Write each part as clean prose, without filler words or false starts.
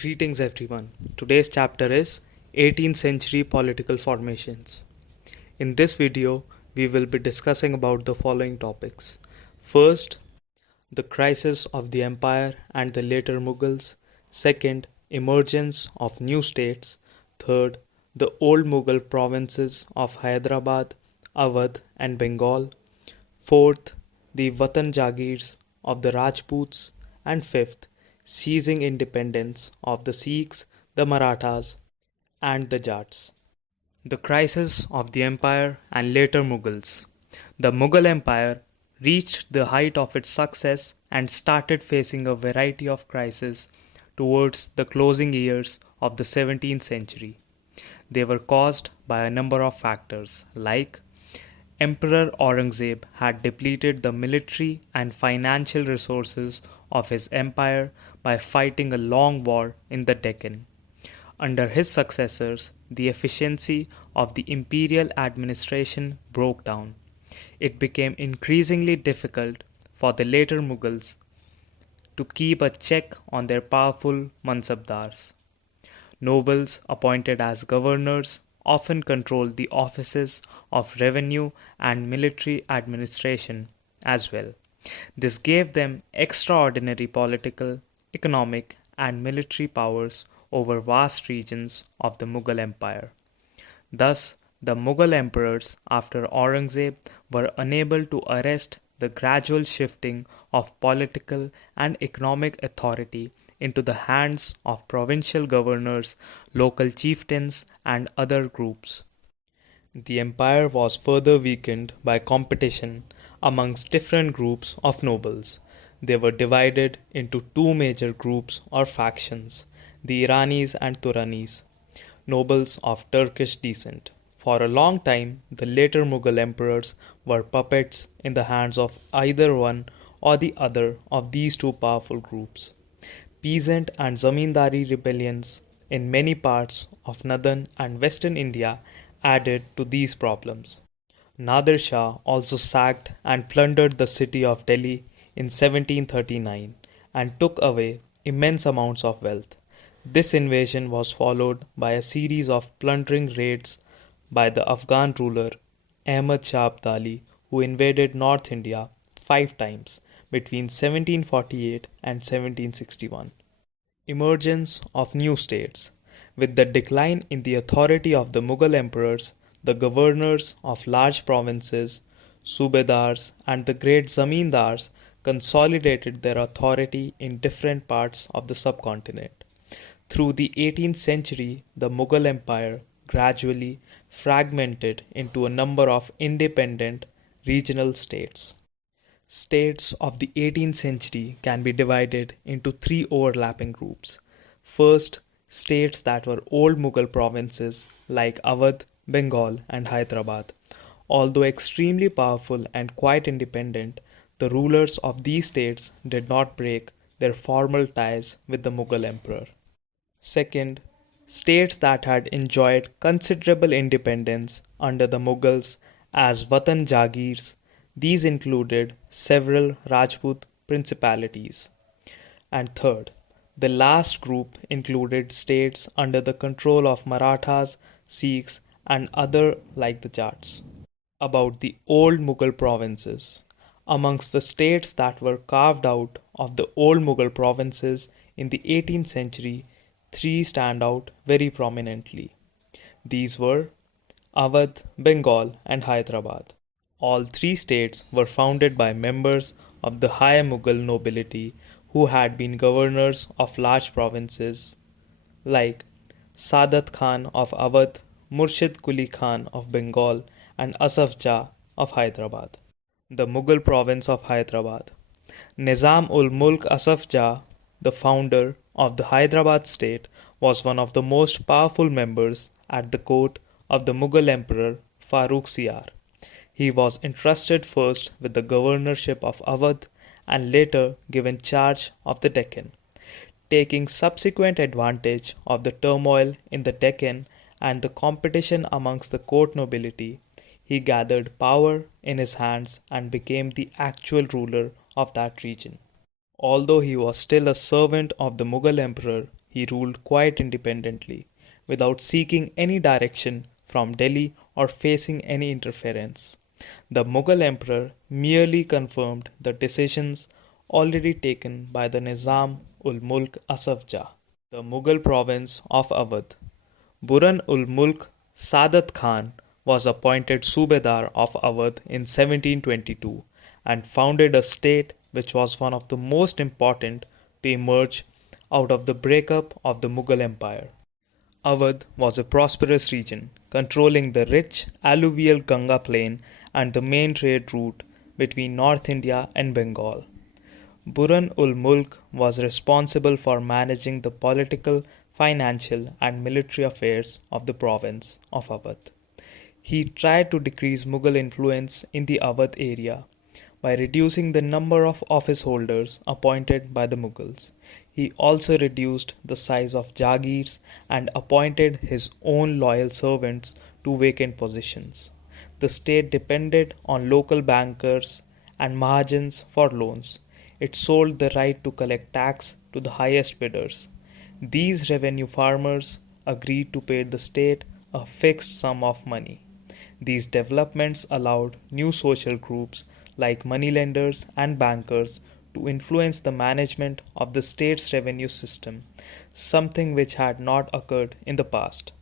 Greetings everyone. Today's chapter is 18th century political formations. In this video, we will be discussing about the following topics. First, the crisis of the empire and the later Mughals. Second, emergence of new states. Third, the old Mughal provinces of Hyderabad, Awadh and Bengal. Fourth, the Watan jagirs of the Rajputs. And fifth, seizing independence of the Sikhs, the Marathas, and the Jats. The crisis of the empire and later Mughals. The Mughal Empire reached the height of its success and started facing a variety of crises towards the closing years of the 17th century. They were caused by a number of factors like Emperor Aurangzeb had depleted the military and financial resources of his empire by fighting a long war in the Deccan. Under his successors, the efficiency of the imperial administration broke down. It became increasingly difficult for the later Mughals to keep a check on their powerful mansabdars. Nobles appointed as governors often controlled the offices of revenue and military administration as well. This gave them extraordinary political, economic, and military powers over vast regions of the Mughal Empire. Thus, the Mughal emperors after Aurangzeb were unable to arrest the gradual shifting of political and economic authority into the hands of provincial governors, local chieftains, and other groups. The empire was further weakened by competition amongst different groups of nobles. They were divided into two major groups or factions, the Iranis and Turanis, nobles of Turkish descent. For a long time, the later Mughal emperors were puppets in the hands of either one or the other of these two powerful groups. Peasant and zamindari rebellions in many parts of northern and western India added to these problems. Nadir Shah also sacked and plundered the city of Delhi in 1739 and took away immense amounts of wealth. This invasion was followed by a series of plundering raids by the Afghan ruler Ahmad Shah Abdali, who invaded North India 5 times between 1748 and 1761. Emergence of new states. With the decline in the authority of the Mughal emperors, the governors of large provinces, subedars, and the great zamindars consolidated their authority in different parts of the subcontinent. Through the 18th century, the Mughal Empire gradually fragmented into a number of independent regional states. States of the 18th century can be divided into three overlapping groups. First, states that were old Mughal provinces like Awadh, Bengal, and Hyderabad. Although extremely powerful and quite independent, the rulers of these states did not break their formal ties with the Mughal emperor. Second, states that had enjoyed considerable independence under the Mughals as Watan jagirs. These included several Rajput principalities. And third, the last group included states under the control of Marathas, Sikhs, and other like the Jats. About the old Mughal provinces. Amongst the states that were carved out of the old Mughal provinces in the 18th century, three stand out very prominently. These were Awadh, Bengal, and Hyderabad. All three states were founded by members of the high Mughal nobility who had been governors of large provinces like Sadat Khan of Awadh, Murshid Quli Khan of Bengal, and Asafja of Hyderabad. The Mughal province of Hyderabad. Nizam-ul-Mulk Asafja, the founder of the Hyderabad state, was one of the most powerful members at the court of the Mughal emperor Farrukh Siyar. He was entrusted first with the governorship of Awadh and later given charge of the Deccan. Taking subsequent advantage of the turmoil in the Deccan and the competition amongst the court nobility, he gathered power in his hands and became the actual ruler of that region. Although he was still a servant of the Mughal emperor, he ruled quite independently, without seeking any direction from Delhi or facing any interference. The Mughal emperor merely confirmed the decisions already taken by the Nizam ul Mulk Asafja, the Mughal province of Awadh. Burhan ul Mulk Sadat Khan was appointed Subedar of Awadh in 1722 and founded a state which was one of the most important to emerge out of the breakup of the Mughal Empire. Awadh was a prosperous region, controlling the rich alluvial Ganga plain and the main trade route between North India and Bengal. Burhan ul Mulk was responsible for managing the political, financial, and military affairs of the province of Awadh. He tried to decrease Mughal influence in the Awadh area by reducing the number of office holders appointed by the Mughals. He also reduced the size of jagirs and appointed his own loyal servants to vacant positions. The state depended on local bankers and mahajans for loans. It sold the right to collect tax to the highest bidders. These revenue farmers agreed to pay the state a fixed sum of money. These developments allowed new social groups like moneylenders and bankers to influence the management of the state's revenue system, something which had not occurred in the past.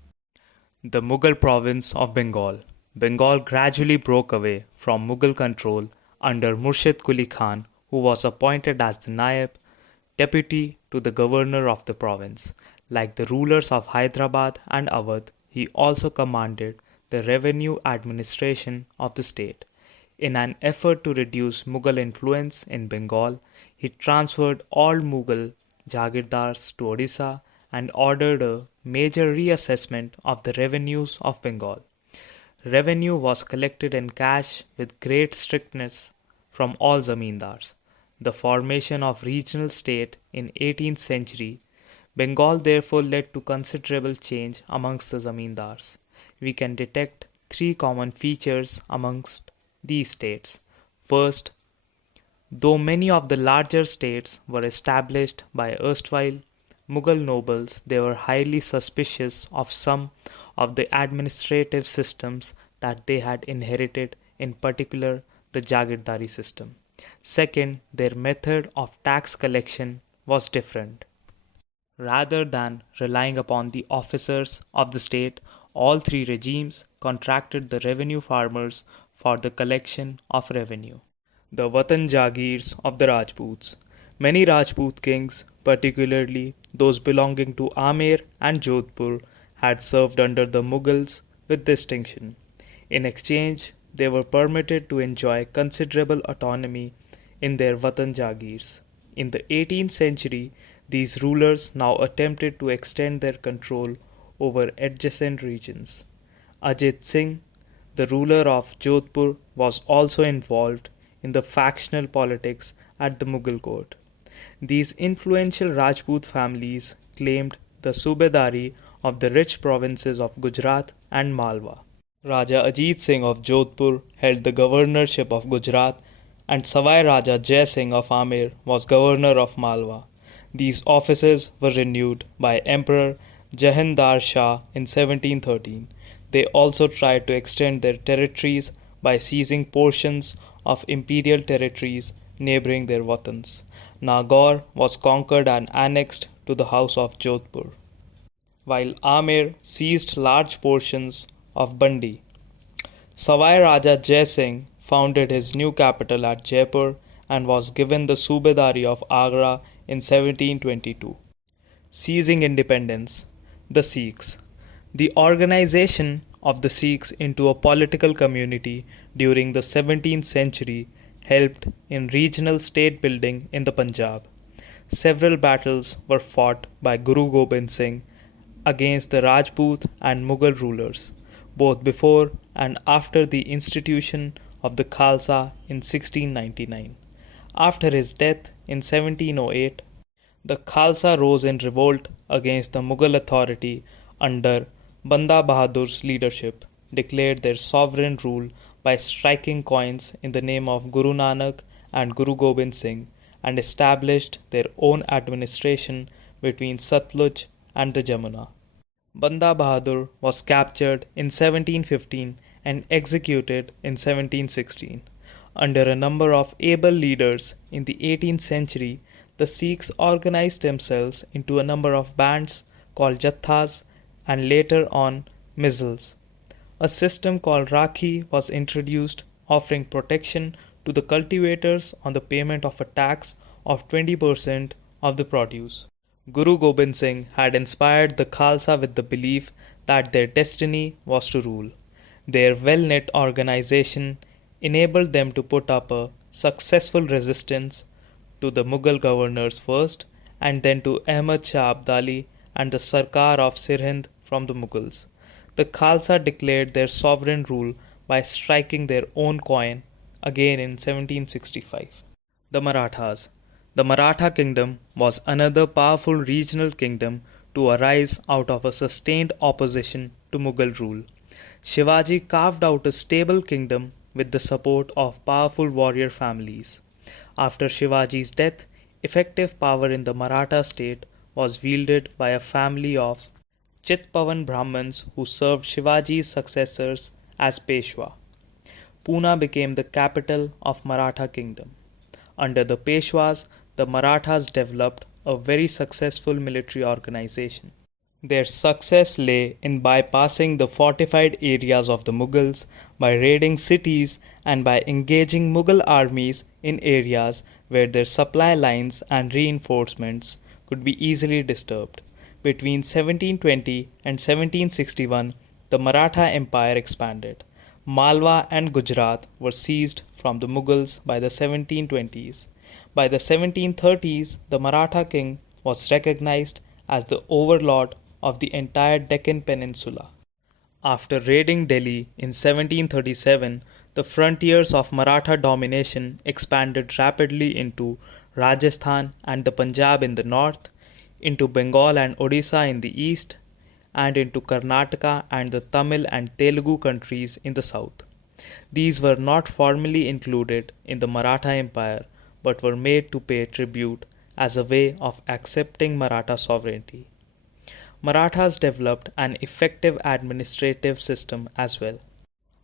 The Mughal province of Bengal. Bengal gradually broke away from Mughal control under Murshid Quli Khan, who was appointed as the Naib, deputy to the governor of the province. Like the rulers of Hyderabad and Awadh, he also commanded the revenue administration of the state. In an effort to reduce Mughal influence in Bengal, he transferred all Mughal jagirdars to Odisha and ordered a major reassessment of the revenues of Bengal. Revenue was collected in cash with great strictness from all zamindars. The formation of regional state in 18th century, Bengal therefore led to considerable change amongst the zamindars. We can detect three common features amongst these states. First, though many of the larger states were established by erstwhile Mughal nobles, they were highly suspicious of some of the administrative systems that they had inherited, in particular the Jagirdari system. Second, their method of tax collection was different. Rather than relying upon the officers of the state, all three regimes contracted the revenue farmers for the collection of revenue. The Watan jagirs of the Rajputs. Many Rajput kings, particularly those belonging to Amer and Jodhpur, had served under the Mughals with distinction. In exchange, they were permitted to enjoy considerable autonomy in their Watan jagirs. In the 18th century, these rulers now attempted to extend their control over adjacent regions. Ajit Singh, the ruler of Jodhpur, was also involved in the factional politics at the Mughal court. These influential Rajput families claimed the Subedari of the rich provinces of Gujarat and Malwa. Raja Ajit Singh of Jodhpur held the governorship of Gujarat, and Savai Raja Jai Singh of Amer was governor of Malwa. These offices were renewed by Emperor Jahandar Shah in 1713. They also tried to extend their territories by seizing portions of imperial territories neighboring their watans. Nagaur was conquered and annexed to the house of Jodhpur, while Amer seized large portions of Bandi. Savai Raja Jai Singh founded his new capital at Jaipur and was given the Subedari of Agra in 1722. Seizing independence. The Sikhs. The organization of the Sikhs into a political community during the 17th century helped in regional state building in the Punjab. Several battles were fought by Guru Gobind Singh against the Rajput and Mughal rulers, both before and after the institution of the Khalsa in 1699. After his death in 1708, the Khalsa rose in revolt against the Mughal authority under Banda Bahadur's leadership, declared their sovereign rule by striking coins in the name of Guru Nanak and Guru Gobind Singh, and established their own administration between Satluj and the Jamuna. Banda Bahadur was captured in 1715 and executed in 1716. Under a number of able leaders in the 18th century, the Sikhs organized themselves into a number of bands called Jathas and later on Mughals. A system called Rakhi was introduced, offering protection to the cultivators on the payment of a tax of 20% of the produce. Guru Gobind Singh had inspired the Khalsa with the belief that their destiny was to rule. Their well-knit organization enabled them to put up a successful resistance to the Mughal governors first and then to Ahmad Shah Abdali and the Sarkar of Sirhind from the Mughals. The Khalsa declared their sovereign rule by striking their own coin again in 1765. The Marathas. The Maratha kingdom was another powerful regional kingdom to arise out of a sustained opposition to Mughal rule. Shivaji carved out a stable kingdom with the support of powerful warrior families. After Shivaji's death, effective power in the Maratha state was wielded by a family of Chitpavan Brahmins who served Shivaji's successors as Peshwa. Pune became the capital of Maratha kingdom. Under the Peshwas, the Marathas developed a very successful military organization. Their success lay in bypassing the fortified areas of the Mughals by raiding cities and by engaging Mughal armies in areas where their supply lines and reinforcements could be easily disturbed. Between 1720 and 1761, the Maratha Empire expanded. Malwa and Gujarat were seized from the Mughals by the 1720s. By the 1730s, the Maratha king was recognized as the overlord of the entire Deccan Peninsula. After raiding Delhi in 1737, the frontiers of Maratha domination expanded rapidly into Rajasthan and the Punjab in the north, into Bengal and Odisha in the east, and into Karnataka and the Tamil and Telugu countries in the south. These were not formally included in the Maratha Empire, but were made to pay tribute as a way of accepting Maratha sovereignty. Marathas developed an effective administrative system as well.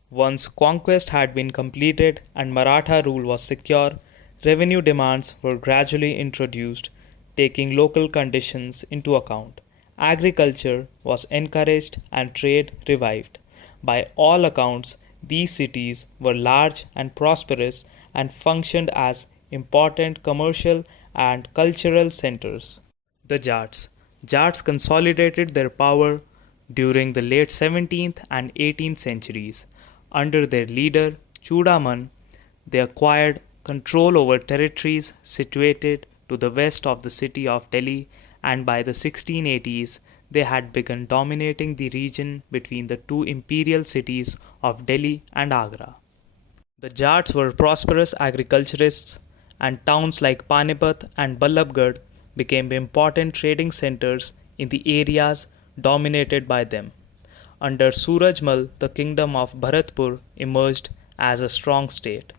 Once conquest had been completed and Maratha rule was secure, revenue demands were gradually introduced, taking local conditions into account. Agriculture was encouraged and trade revived. By all accounts, these cities were large and prosperous and functioned as important commercial and cultural centers. The Jats. Jats consolidated their power during the late 17th and 18th centuries. Under their leader, Chudaman, they acquired control over territories situated to the west of the city of Delhi, and by the 1680s, they had begun dominating the region between the two imperial cities of Delhi and Agra. The Jats were prosperous agriculturists, and towns like Panipat and Ballabgarh became important trading centers in the areas dominated by them. Under Surajmal, the kingdom of Bharatpur emerged as a strong state.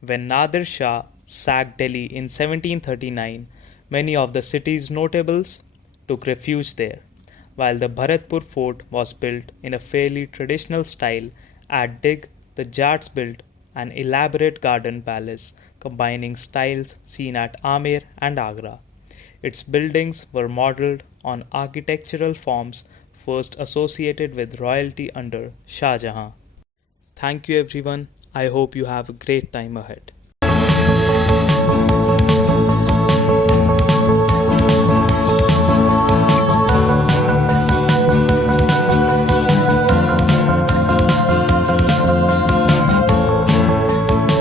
When Nadir Shah sacked Delhi in 1739, many of the city's notables took refuge there. While the Bharatpur fort was built in a fairly traditional style, at Dig, the Jats built an elaborate garden palace combining styles seen at Amer and Agra. Its buildings were modeled on architectural forms first associated with royalty under Shah Jahan. Thank you everyone. I hope you have a great time ahead.